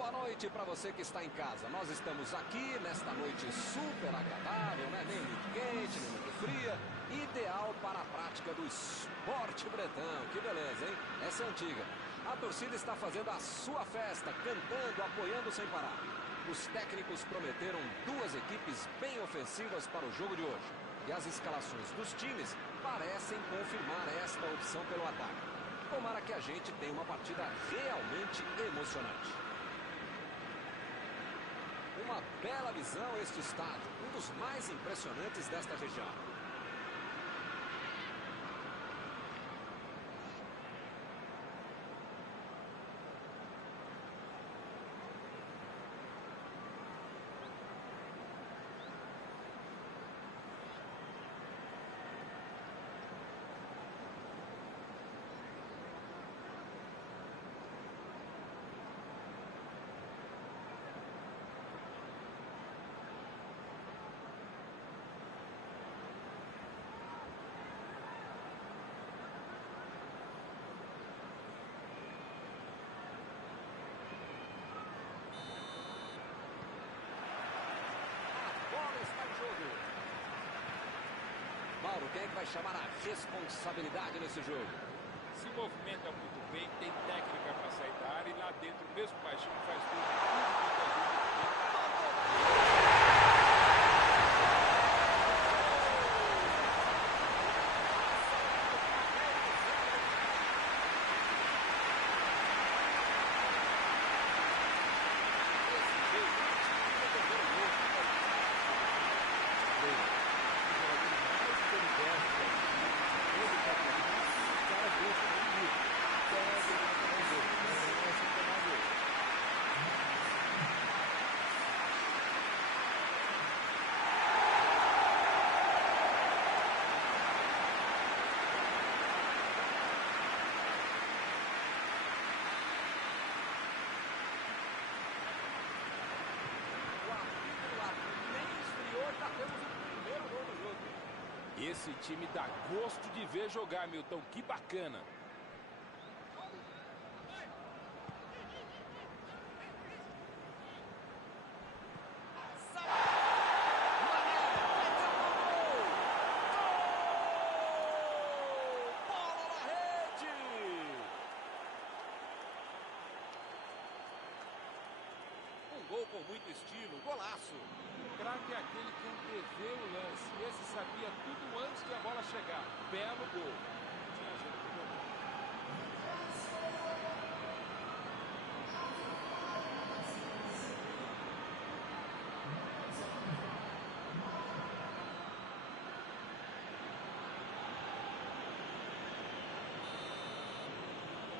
Boa noite para você que está em casa. Nós estamos aqui nesta noite super agradável, né? Nem muito quente, nem muito fria. Ideal para a prática do esporte bretão. Que beleza, hein? Essa é antiga. A torcida está fazendo a sua festa, cantando, apoiando sem parar. Os técnicos prometeram duas equipes bem ofensivas para o jogo de hoje. E as escalações dos times parecem confirmar esta opção pelo ataque. Tomara que a gente tenha uma partida realmente emocionante. Uma bela visão este estádio, um dos mais impressionantes desta região. Mauro, quem é que vai chamar a responsabilidade nesse jogo? Se movimenta muito bem, tem técnica para sair da área e lá dentro, mesmo baixinho, faz tudo muito bem. Esse time dá gosto de ver jogar, Milton. Que bacana. Gol com muito estilo, golaço. O craque é aquele que antevê o lance. Esse sabia tudo antes de a bola chegar. Belo gol. Tinha gente que jogou.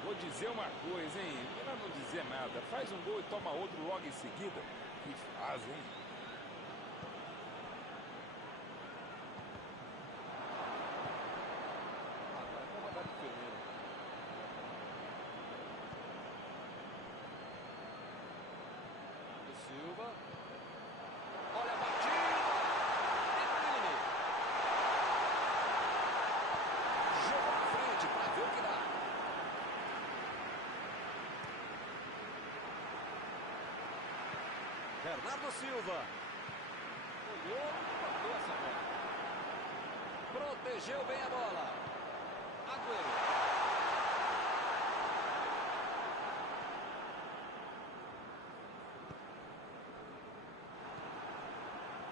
Vou dizer uma coisa, hein? Melhor não dizer nada. Faz um gol e toma outro logo em seguida. Que faz, hein? Agora é comandado de Firmino. Fernando Silva. Olha a batida! Firmino. Jogou na frente para ver o que dá. Bernardo Silva. Olhou e bateu essa bola. Protegeu bem a bola. Agüero.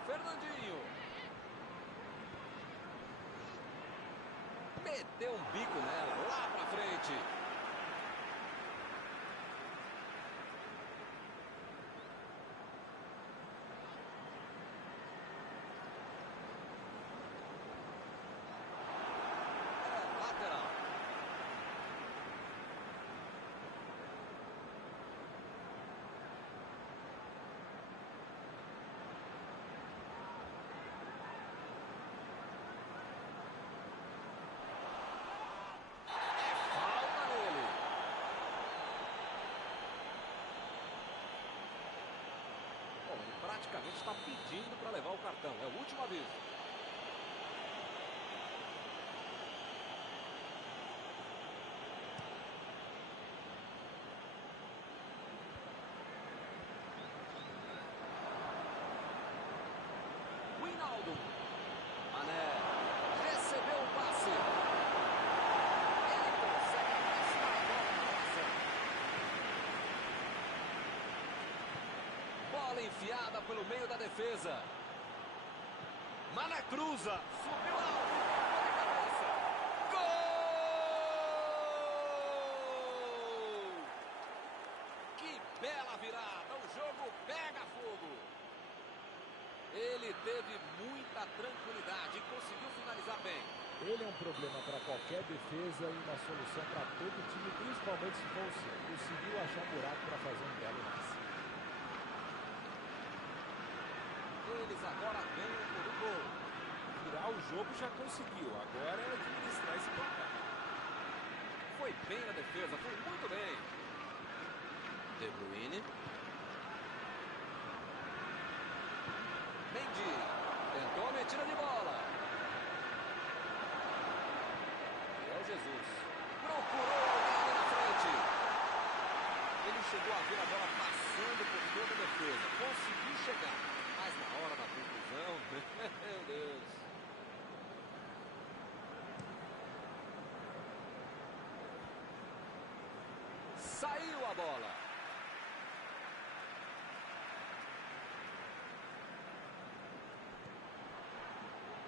Fernandinho. Meteu um bico nela, lá pra frente. Praticamente está pedindo para levar o cartão. É o último aviso. Bola enfiada pelo meio da defesa. Mané cruza. Subiu alto e tocou de cabeça. Gol! Que bela virada. O jogo pega fogo. Ele teve muita tranquilidade e conseguiu finalizar bem. Ele é um problema para qualquer defesa e uma solução para todo time, principalmente se for o seu. Conseguiu achar um buraco para fazer um belo lance. Eles agora ganham por um gol. Virar o jogo já conseguiu, agora é administrar esse placar. Foi bem na defesa, foi muito bem. De Bruyne. Mendy. Tentou a metida de bola. Jesus. Procurou alguém ali na frente. Ele chegou a ver a bola passando por toda a defesa. Conseguiu chegar. Mas na hora da conclusão, meu Deus. Saiu a bola.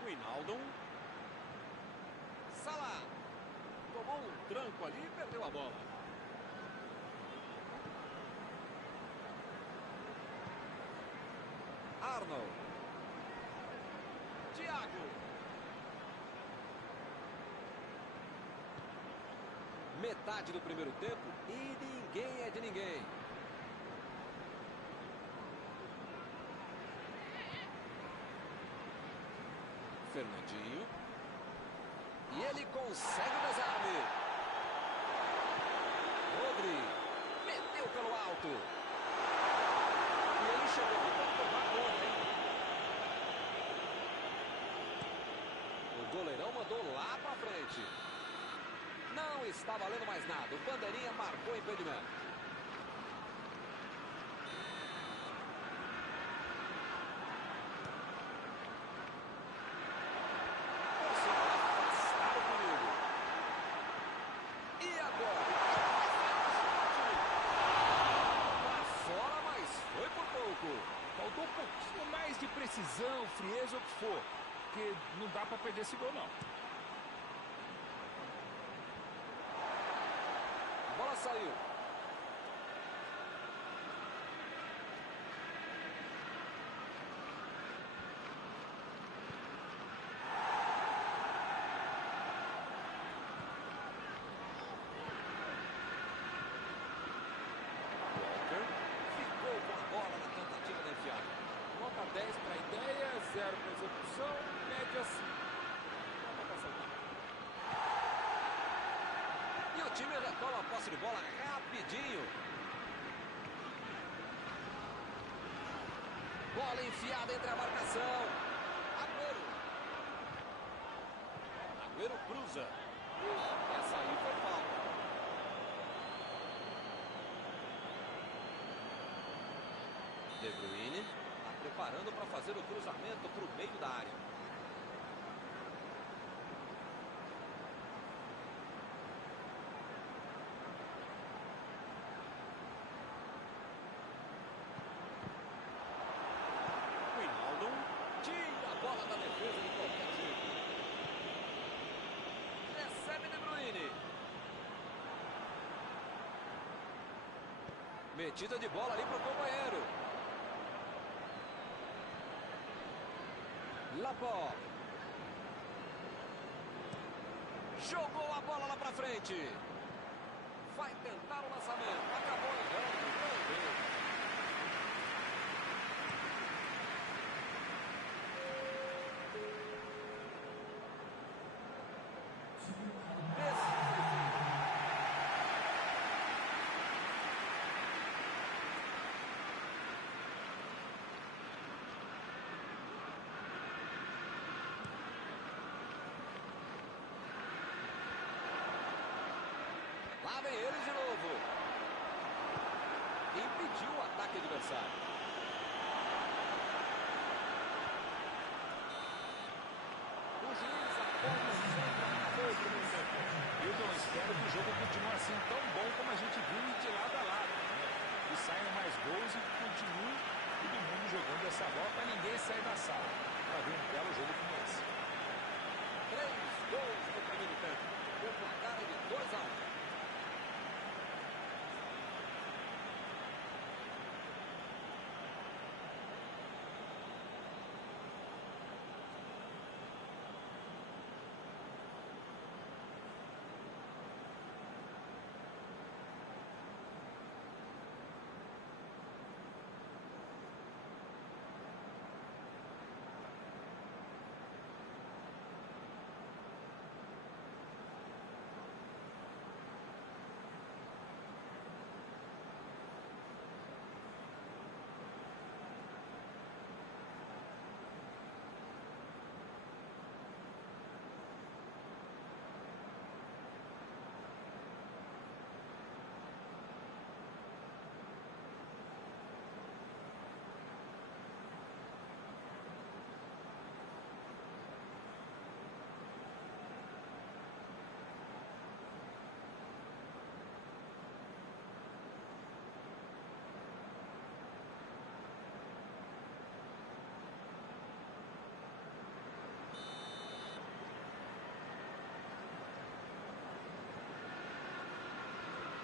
Wijnaldum. Salah. Tomou um tranco ali e perdeu a bola. Arnold. Thiago. Metade do primeiro tempo e ninguém é de ninguém. Fernandinho. E ele consegue o desarme. Rodri. Meteu pelo alto. E ele chegou aqui para tomar conta, hein? O goleirão mandou lá para frente. Não está valendo mais nada. O bandeirinha marcou impedimento. Faltou um pouquinho mais de precisão, frieza, ou o que for. Porque não dá para perder esse gol, não. A bola saiu. Nota 10 para a ideia, 0 para a execução, média 5. E o time retoma a posse de bola rapidinho. Bola enfiada entre a marcação. Agüero cruza. Essa aí foi falta. De Bruyne. Preparando para fazer o cruzamento para o meio da área. Wijnaldum tira a bola da defesa de qualquer jeito. Recebe De Bruyne. Metida de bola ali para o companheiro. Laporte. Jogou a bola lá pra frente. Vai tentar o lançamento. Acabou errando. Meu Deus. Lá vem eles de novo. Impediu o ataque adversário. O juiz aponta sempre. Acabou o primeiro tempo. Eu não espero que o jogo continue assim tão bom como a gente viu de lado a lado. Que saiam mais gols e que continue tudo essa bola para ninguém sair da sala. Para ver um belo jogo como esse. 3 gols no primeiro tempo. O placar é de 2-1.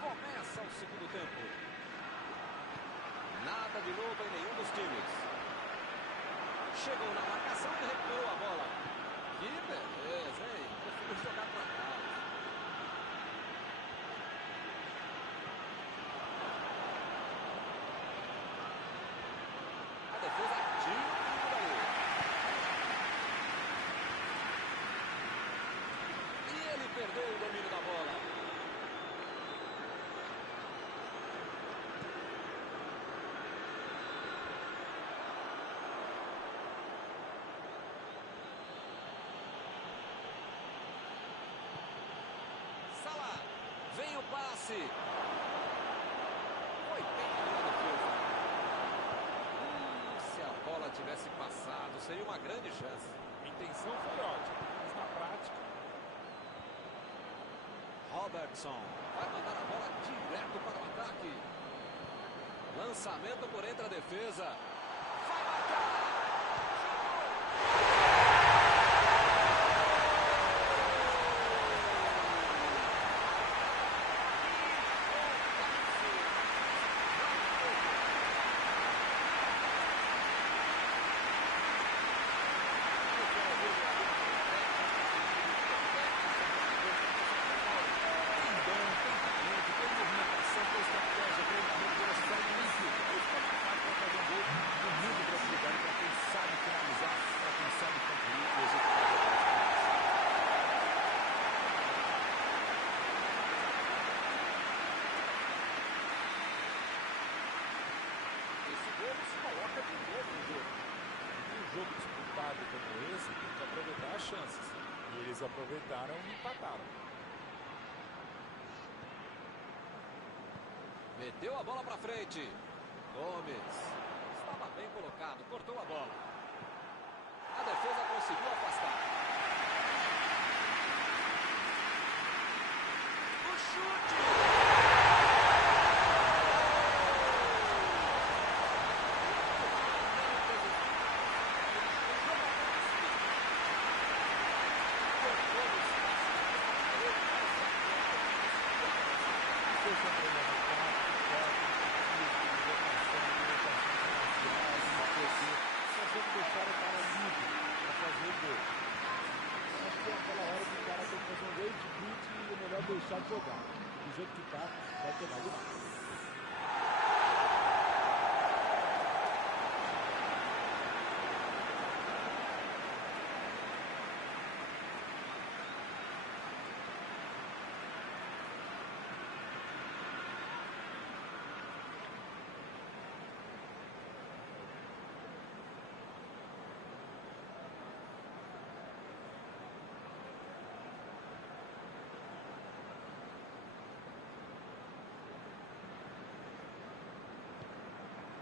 Começa o segundo tempo. Nada de novo em nenhum dos times. Chegou na marcação e recuperou a bola. Que beleza, hein? Prefiro jogar pra trás. A defesa tira o perigo dali. E ele perdeu o domínio da bola. Vem o passe. Foi bem na defesa. Se a bola tivesse passado, seria uma grande chance. A intenção foi ótima, mas na prática... Robertson vai mandar a bola direto para o ataque. Lançamento por entre a defesa. Vai marcar. Jogo disputado como esse, tem que aproveitar as chances. E eles aproveitaram e empataram. Meteu a bola pra frente. Gomes estava bem colocado, cortou a bola. A defesa conseguiu afastar. O chute! Deixar de jogar. Do jeito que tá, vai ter mais demais.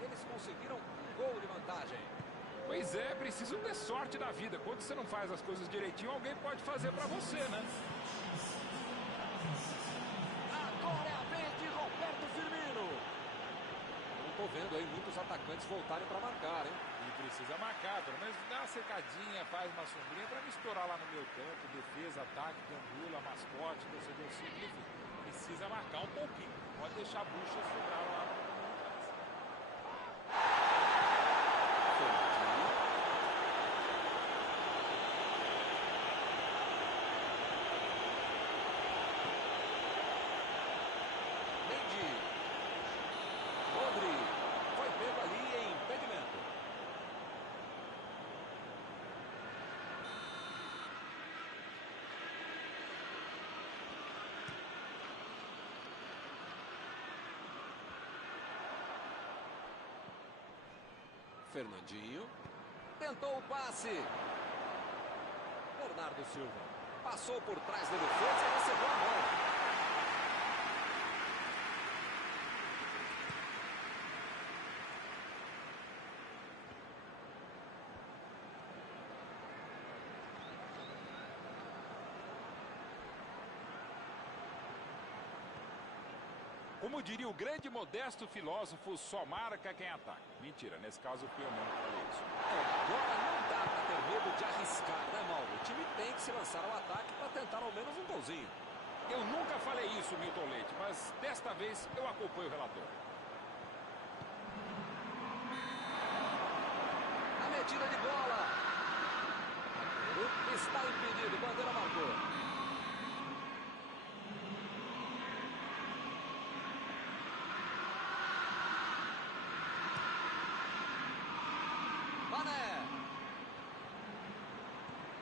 Eles conseguiram um gol de vantagem. Pois é, preciso ter sorte da vida. Quando você não faz as coisas direitinho, alguém pode fazer pra você, né? Agora é a vez de Roberto Firmino. tô vendo aí muitos atacantes voltarem para marcar, hein? E precisa marcar, pelo menos dá uma secadinha, faz uma sombrinha para não estourar lá no meu campo, defesa, ataque, gandula, mascote, torcedor simples, enfim. Precisa marcar um pouquinho, pode deixar a bucha sobrar lá no Fernandinho tentou o passe. Bernardo Silva passou por trás da defesa e recebeu a bola. Como diria o grande modesto filósofo, só marca quem ataca. Mentira, nesse caso fui eu mesmo que falei isso. Agora não dá para ter medo de arriscar, né, Mauro? O time tem que se lançar ao ataque para tentar ao menos um golzinho. Eu nunca falei isso, Milton Leite, mas desta vez eu acompanho o relator. A metida de bola. Está impedido, bandeira marcou.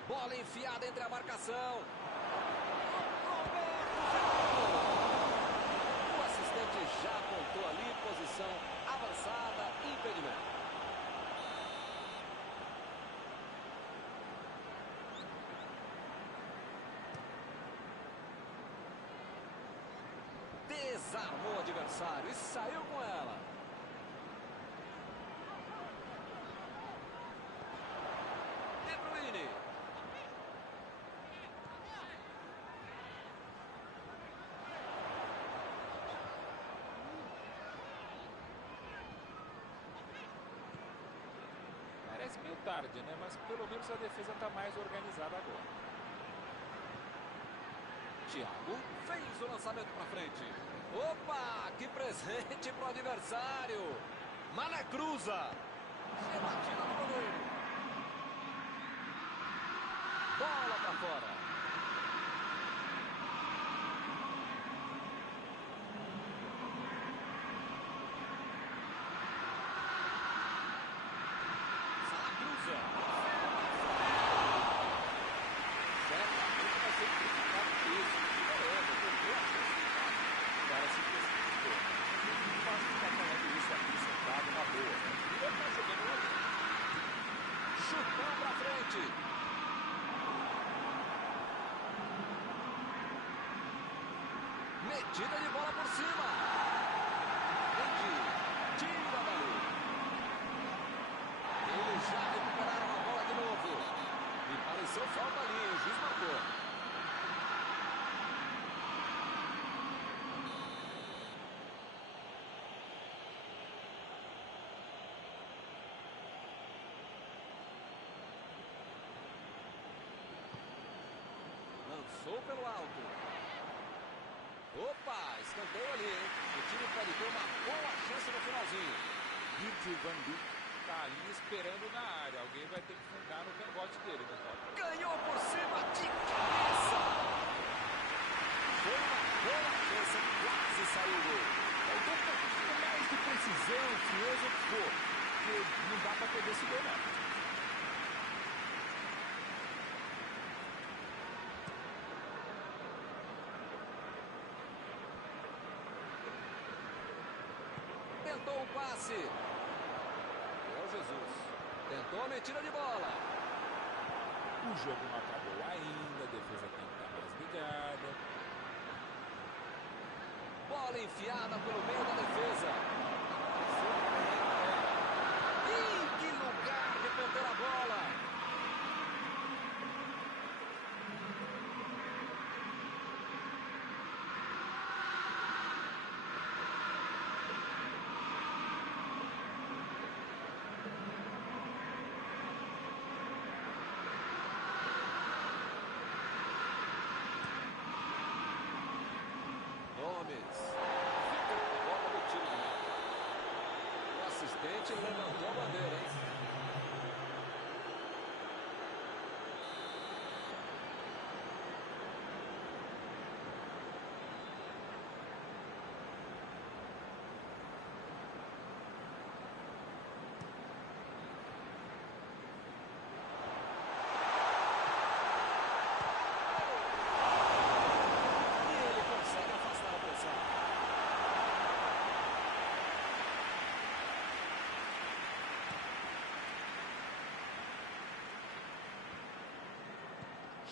Bola enfiada entre a marcação. O assistente já apontou ali, posição avançada, impedimento. Desarmou o adversário e saiu com ela. De Bruyne. Parece meio tarde, né? Mas pelo menos a defesa está mais organizada agora. Thiago fez o lançamento para frente. Opa, que presente pro adversário. Mané cruza. Rebatida no goleiro. Bola para fora. Sala cruza. Certamente vai ser criticado por isso. Beleza, perdeu a chance. Parece que esse tipo não faz ficar falando isso aqui sentado na boa, né? Ele tá jogando ali. Chutão pra frente. Metida de bola por cima. Mendy tira dali. Eles já recuperaram a bola de novo. Me pareceu falta ali, o juiz marcou. Lançou pelo alto. Opa, escanteio ali, hein? O time pode ter uma boa chance no finalzinho. Virgil van Dijk tá ali esperando na área. Alguém vai ter que fundar no cangote dele, né, Toto? Ganhou por cima de cabeça. Foi uma boa chance, quase saiu o gol. Então, um pouquinho mais de precisão, frieza, pô. Porque não dá pra perder esse gol, não. Tentou o passe. Ô Jesus. Tentou a metida de bola. O jogo não acabou ainda, a defesa tem que estar mais ligada. Bola enfiada pelo meio da defesa. Ih, que lugar de perder a bola. Gomes. Fica com a bola do tiro de meta. O assistente levantou a bandeira, hein?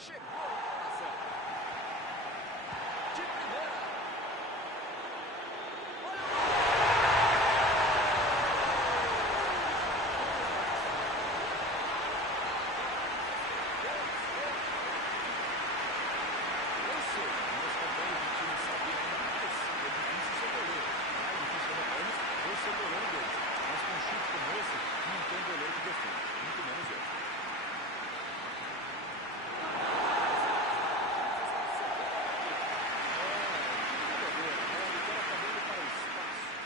Chegou na hora certa. De primeira. Olha o ou seja, meus companheiros de time sabiam ainda mais que é difícil ser goleiro. Mais difícil ainda para eles ou ser goleiro deles. Mas com um chute como esse, não tem goleiro que defende. Muito menos eu.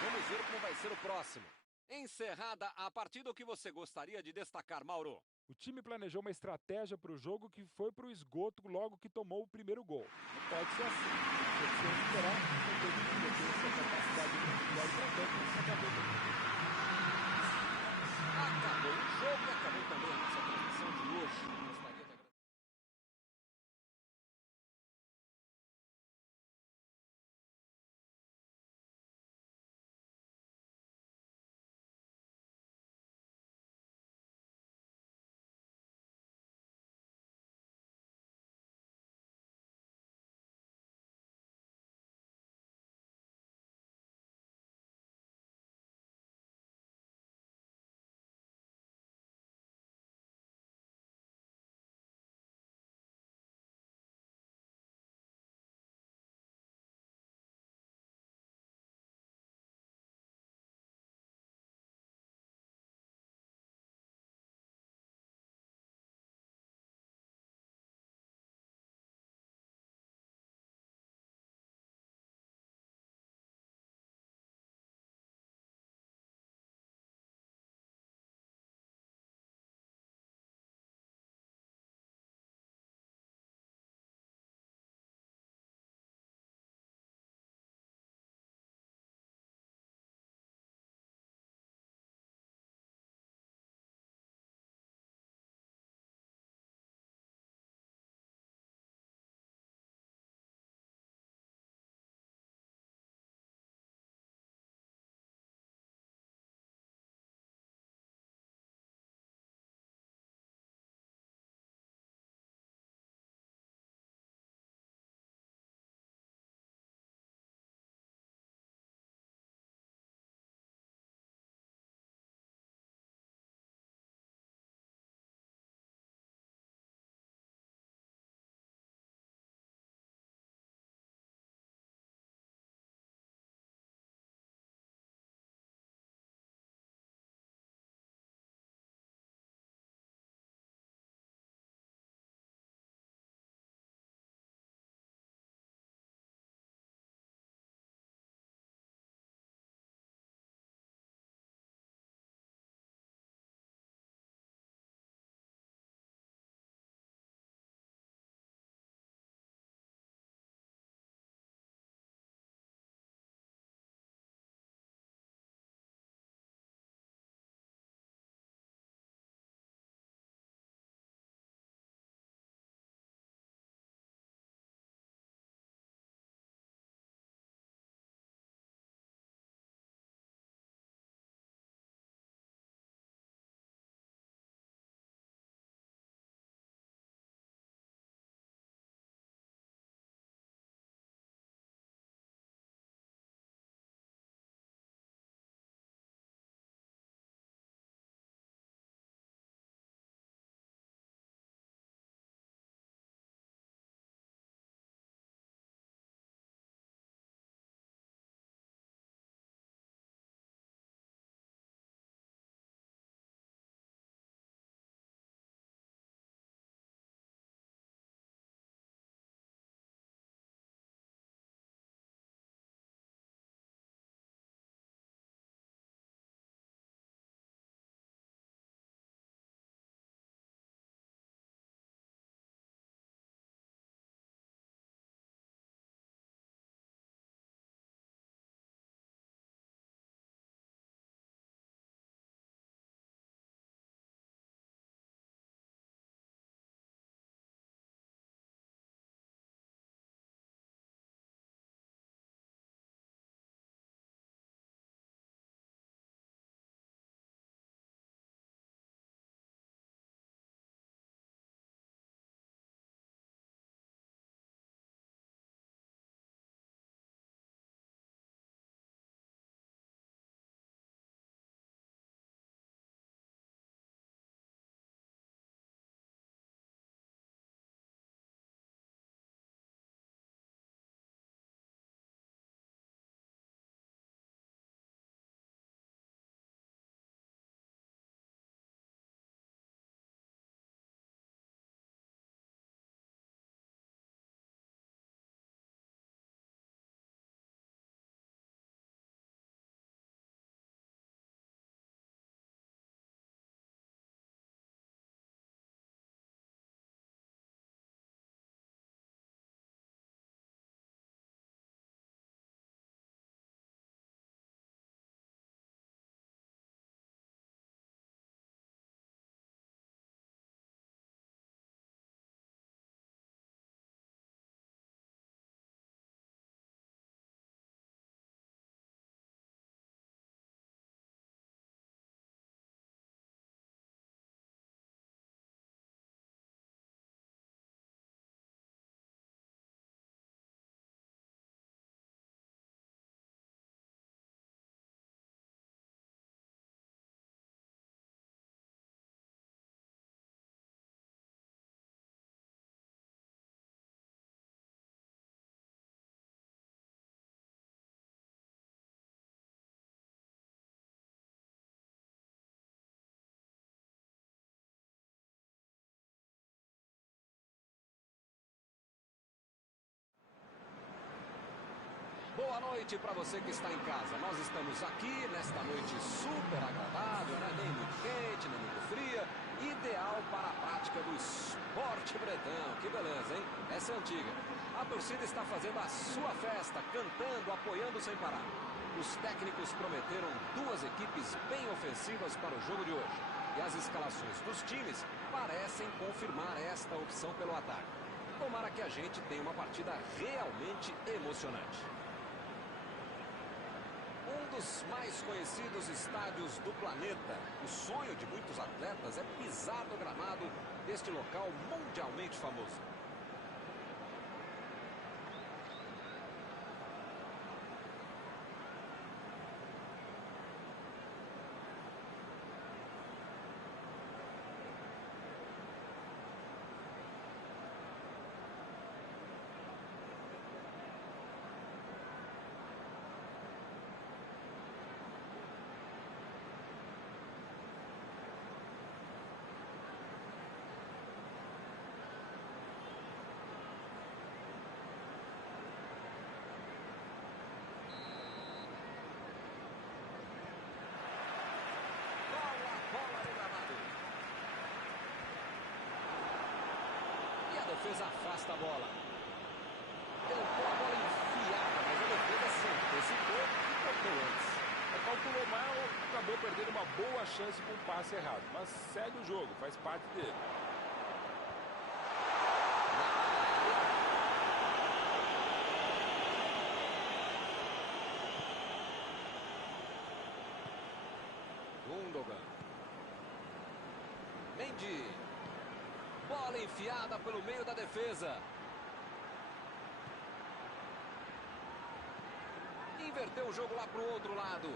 Vamos ver como vai ser o próximo. Encerrada a partida, o que você gostaria de destacar, Mauro? O time planejou uma estratégia para o jogo que foi para o esgoto logo que tomou o primeiro gol. Não pode ser assim. Tem que se recuperar, não tem que ter essa capacidade de individual para tanto, mas acabou. Acabou o jogo e acabou também a nossa transmissão de hoje. Boa noite para você que está em casa. Nós estamos aqui nesta noite super agradável, né? Nem muito quente, nem muito fria. Ideal para a prática do esporte bretão. Que beleza, hein? Essa é antiga. A torcida está fazendo a sua festa, cantando, apoiando sem parar. Os técnicos prometeram duas equipes bem ofensivas para o jogo de hoje. E as escalações dos times parecem confirmar esta opção pelo ataque. Tomara que a gente tenha uma partida realmente emocionante. Um dos mais conhecidos estádios do planeta. O sonho de muitos atletas é pisar no gramado deste local mundialmente famoso. A defesa afasta a bola. Tentou a bola enfiada, mas a defesa se antecipou e cortou antes. Calculou mal, acabou perdendo uma boa chance com um passe errado. Mas segue o jogo, faz parte dele. Gundogan. Mendy. Bola enfiada pelo meio da defesa. Inverteu o jogo lá para o outro lado.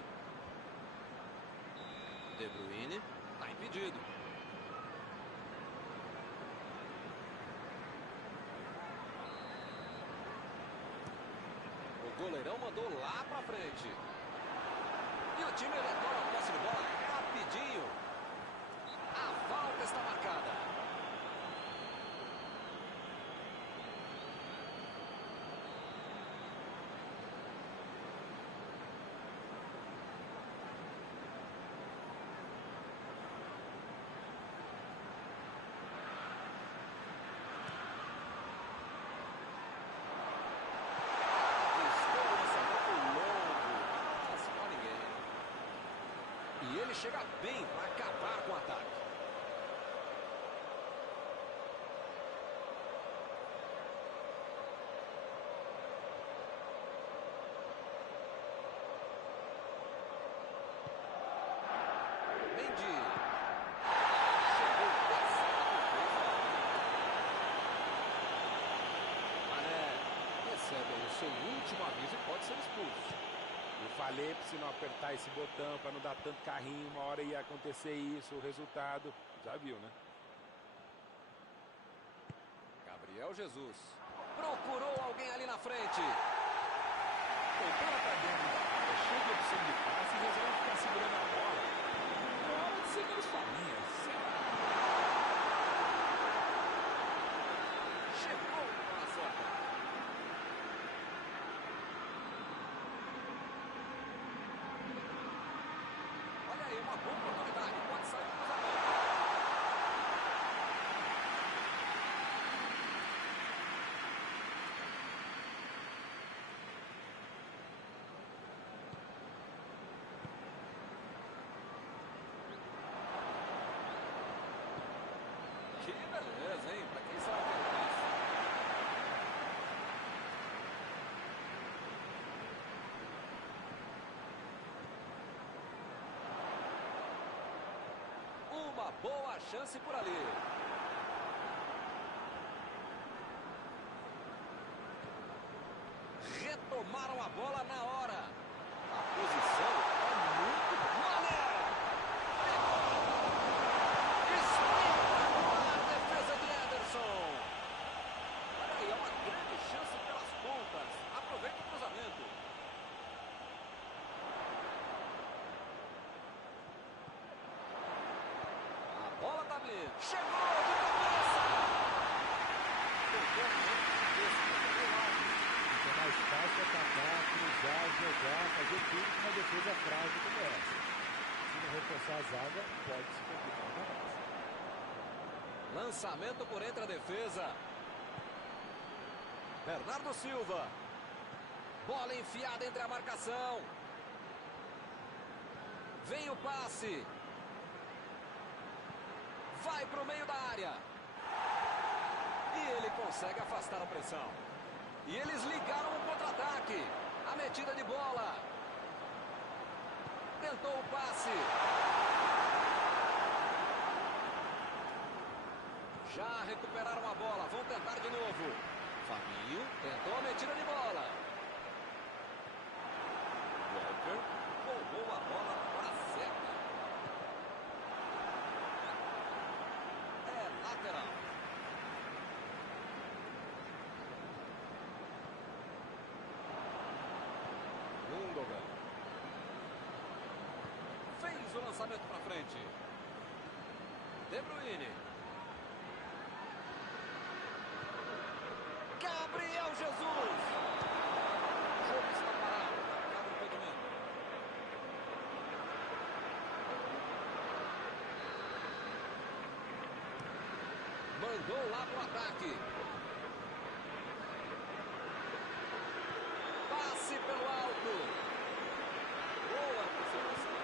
De Bruyne está impedido. O goleirão mandou lá para frente. E o time retorna a posse de bola rapidinho. A falta está marcada. E ele chega bem para acabar com o ataque. Mendy. Chegou pesado. Mané recebe aí o seu último aviso e pode ser expulso. Eu falei para você não apertar esse botão, para não dar tanto carrinho, uma hora ia acontecer isso, o resultado, já viu, né? Gabriel Jesus. Procurou alguém ali na frente. Bola pra dentro da área, cheio de opção de passe e resolve ficar segurando a bola. É hora de ser menos faminha, Chegou com a certa. Olha aí, uma boa oportunidade. Pode sair do cruzamento. Que beleza, hein? Pra quem será que é isso? Uma boa chance por ali. Retomaram a bola na hora. A posição é muito boa. Espetacular defesa de Ederson. Olha aí, é uma grande chance pelas pontas. Aproveita o cruzamento. A bola tá vindo. Chegou de cabeça. Tocou muito de cabeça. Fica mais fácil atacar, cruzar. precisar jogar, fazer tudo com uma defesa frágil como essa. Se não reforçar a zaga, pode se complicar ainda mais. Lançamento por entre a defesa. Bernardo Silva. Bola enfiada entre a marcação. Vem o passe. Vai para o meio da área. E ele consegue afastar a pressão. E eles ligaram o contra-ataque. A metida de bola. Tentou o passe. Já recuperaram a bola. Vão tentar de novo. Fabinho tentou a metida de bola. Walker roubou a bola para a seta. É lateral. Gundogan. Fez o lançamento para frente. De Bruyne. Gabriel Jesus. O jogo está parado. Marcado impedimento. Mandou lá para o ataque. Passe pelo alto. Boa aproximação.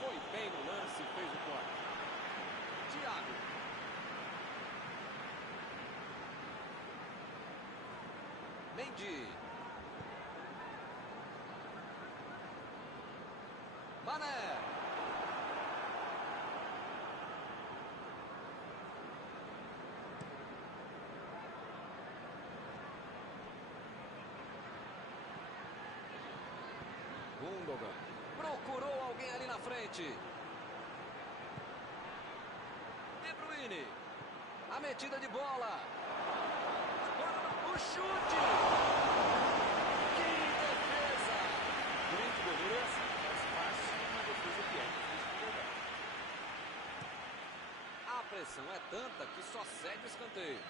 Foi bem no lance e fez o corte. Thiago. Mendy. Mané. Gundogan. Procurou alguém ali na frente. De Bruyne. A metida de bola. Agora o chute. Que defesa. Grande goleiro é assim, faz fácil uma defesa que é difícil de jogar. A pressão é tanta que só cede o escanteio.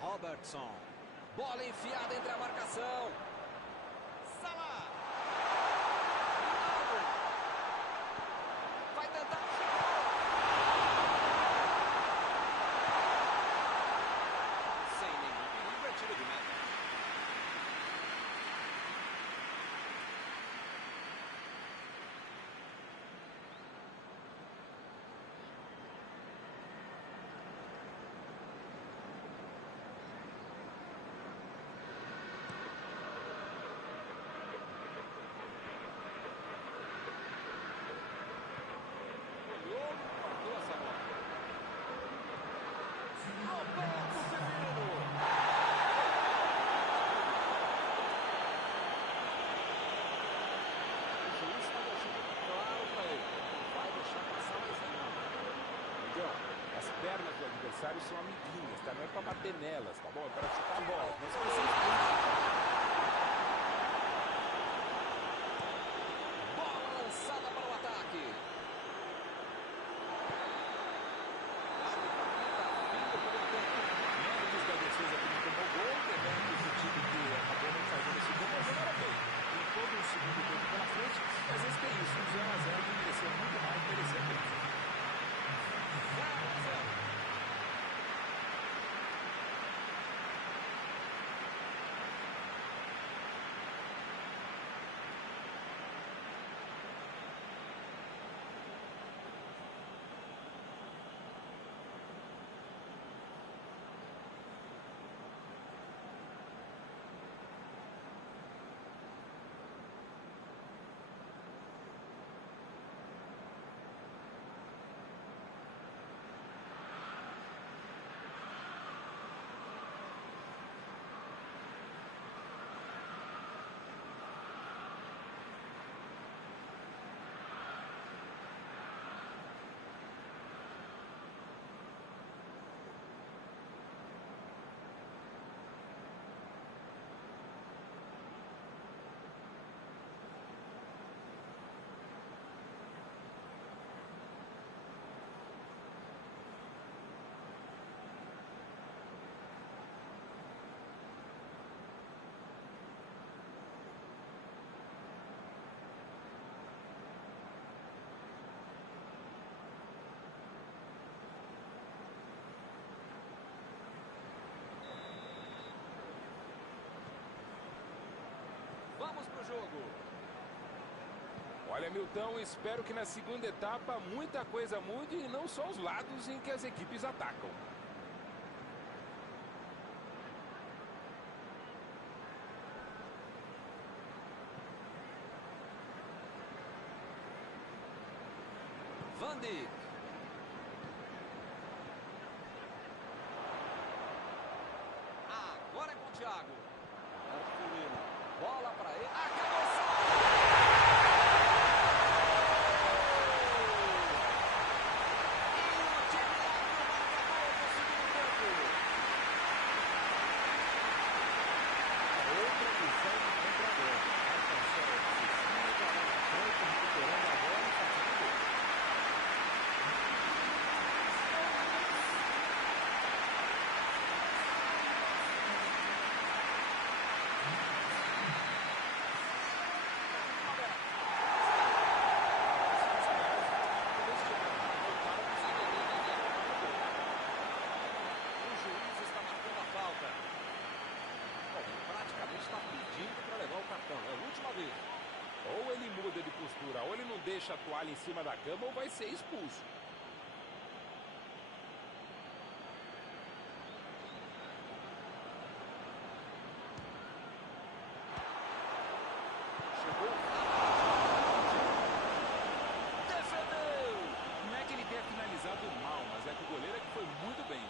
Robertson. Bola enfiada entre a marcação. Salah. Ronaldo. Vai tentar. Sem nenhum perigo, é tiro de meta. As pernas do adversário são amiguinhas, tá? Não é pra bater nelas, tá bom? É para chutar a bola. Mas você Bola lançada para o ataque. méritos da defesa que não tomou gol, deméritos do time que acabou não fazendo esse gol, mas jogaram bem. Tem todo um segundo tempo pela frente, e às vezes tem isso. Um 0-0 que merecia muito mais, merecia menos. jogo. Olha, Milton, espero que na segunda etapa muita coisa mude e não só os lados em que as equipes atacam. Van Dijk. Agora é com o Thiago. Bola para ele. A cabeçada! Ou ele muda de postura, ou ele não deixa a toalha em cima da cama, ou vai ser expulso. Chegou. Defendeu! Não é que ele tenha finalizado mal, mas é que o goleiro é que foi muito bem.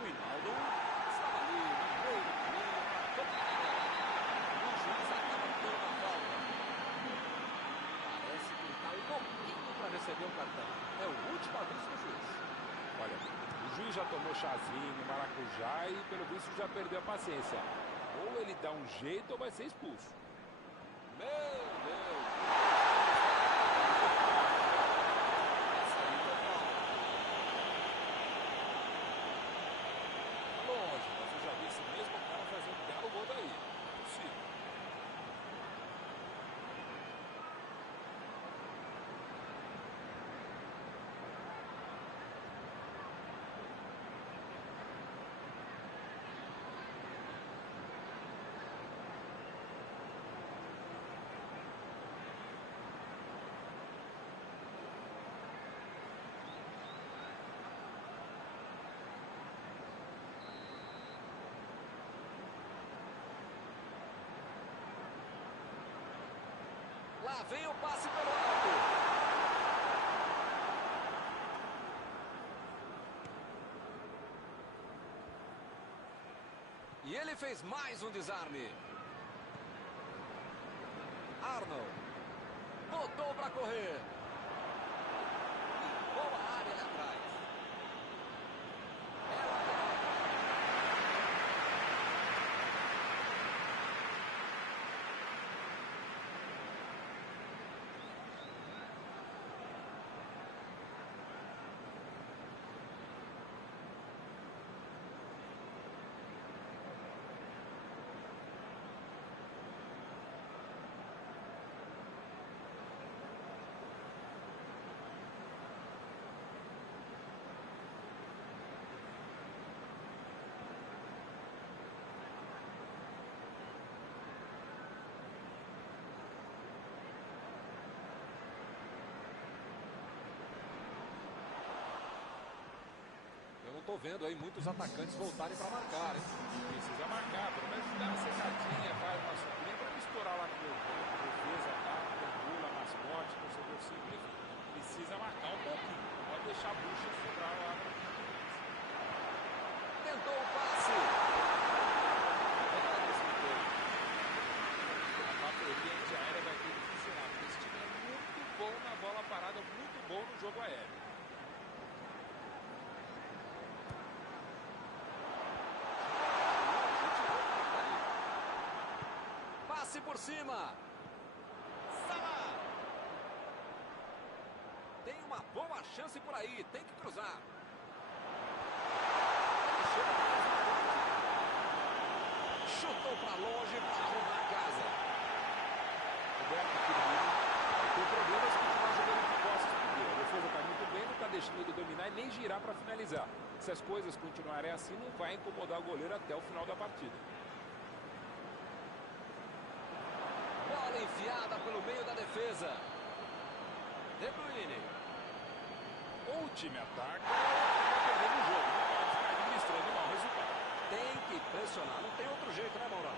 Rinaldo estava ali no meio do caminho para tocar. O juiz acaba dando a falta. Parece que ele está louquinho para receber o cartão. É o último aviso do juiz. Olha, o juiz já tomou chazinho, maracujá e pelo visto já perdeu a paciência. Ou ele dá um jeito ou vai ser expulso. Meu Deus! Longe, mas eu já vi esse mesmo cara fazer um belo gol daí. É possível. Lá vem o passe pelo alto. E ele fez mais um desarme. Arnold. Botou para correr. Limpou a área ali atrás. É lateral. Tô vendo aí muitos atacantes voltarem para marcar, hein? Precisa marcar, pelo menos dá uma secadinha, faz uma sombrinha para misturar lá no meu campo, defesa, ataque, gangula, mascote, torcedor simples, enfim. Precisa marcar um pouquinho, não pode deixar a bucha sobrar lá no Tentou o passe. A bateria antiaérea vai ter que funcionar, porque esse time é muito bom na bola parada, muito bom no jogo aéreo. chance por cima. Salah. Tem uma boa chance por aí, tem que cruzar. Chutou para longe para arrumar a casa. Roberto Firmino tem problemas de continuar jogando de costas pro gol. A defesa está muito bem, não está deixando ele dominar e nem girar para finalizar. Se as coisas continuarem assim, não vai incomodar o goleiro até o final da partida. Bola enfiada pelo meio da defesa. De Bruyne. Ou o time ataca ou vai perdendo o jogo. Não pode ficar administrando mal o resultado. Tem que pressionar, não tem outro jeito, né, Maurão?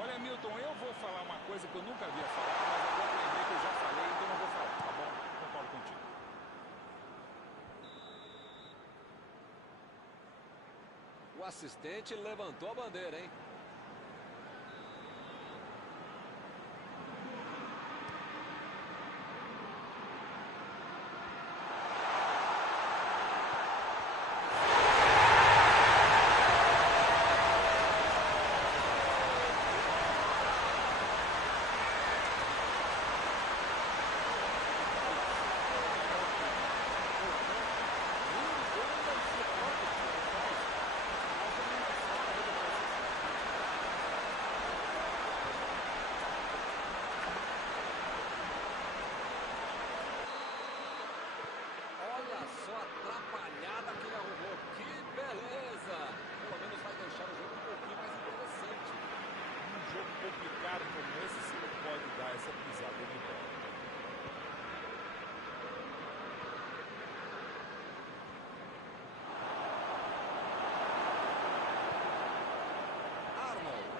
Olha, Milton, eu vou falar uma coisa que eu nunca havia falado, mas agora eu lembrei que eu já falei, então não vou falar, tá bom? Concordo contigo. O assistente levantou a bandeira, hein? Complicado como esse, você não pode dar essa pisada de bola. Arnold.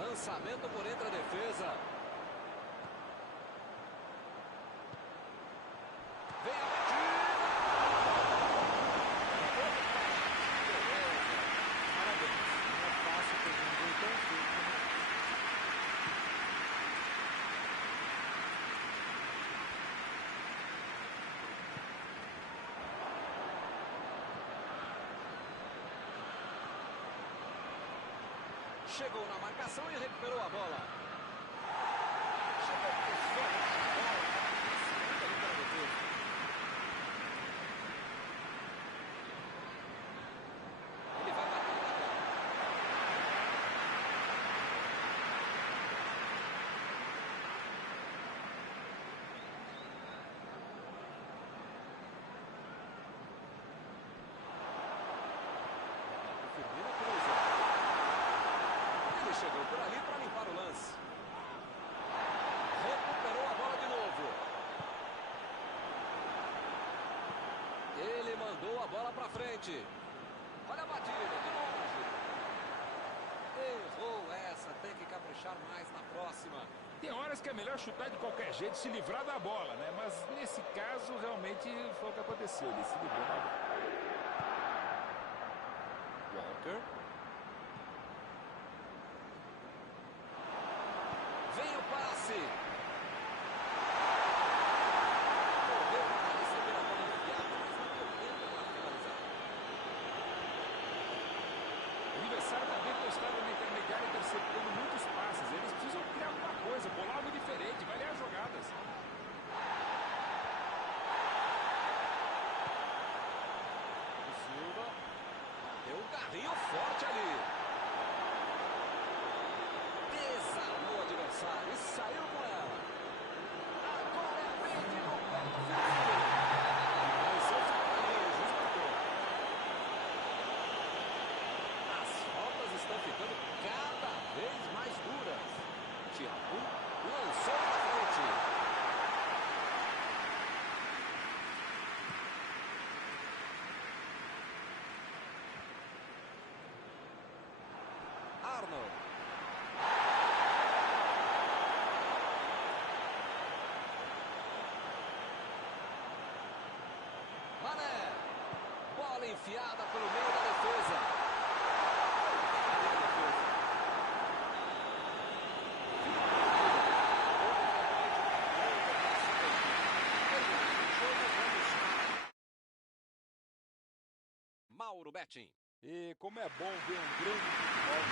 Lançamento por entre a defesa. Vem a batida. Parabéns. Não é fácil ter um gol tão feito. Chegou na marcação e recuperou a bola. Chegou por fora da bola. Segunda ali para a defesa. Ele vai bater na bola. O Firmino cruzou. Ele chegou por ali para limpar o lance. Recuperou a bola de novo. Ele mandou a bola para frente. Olha a batida, de longe. Errou essa, tem que caprichar mais na próxima. Tem horas que é melhor chutar de qualquer jeito, se livrar da bola, né? Mas nesse caso, realmente foi o que aconteceu. Ele se livrou da bola. Walker. Vem o passe. Correu para receber a bola enfiada, mas não deu tempo para finalizar. O adversário está bem postado na intermediária, interceptando muitos passes. Eles precisam criar alguma coisa, bolar algo diferente, variar as jogadas. O Silva deu um carrinho forte ali. Desarmou o adversário e saiu com ela. Agora é a vez de Roberto Firmino. Venceu o caminho, o juiz marcou. As faltas estão ficando cada vez mais duras. Thiago lançou para frente. Arnold. Mané. Bola enfiada pelo meio da defesa. Mauro Betting. E como é bom ver um grande futebol.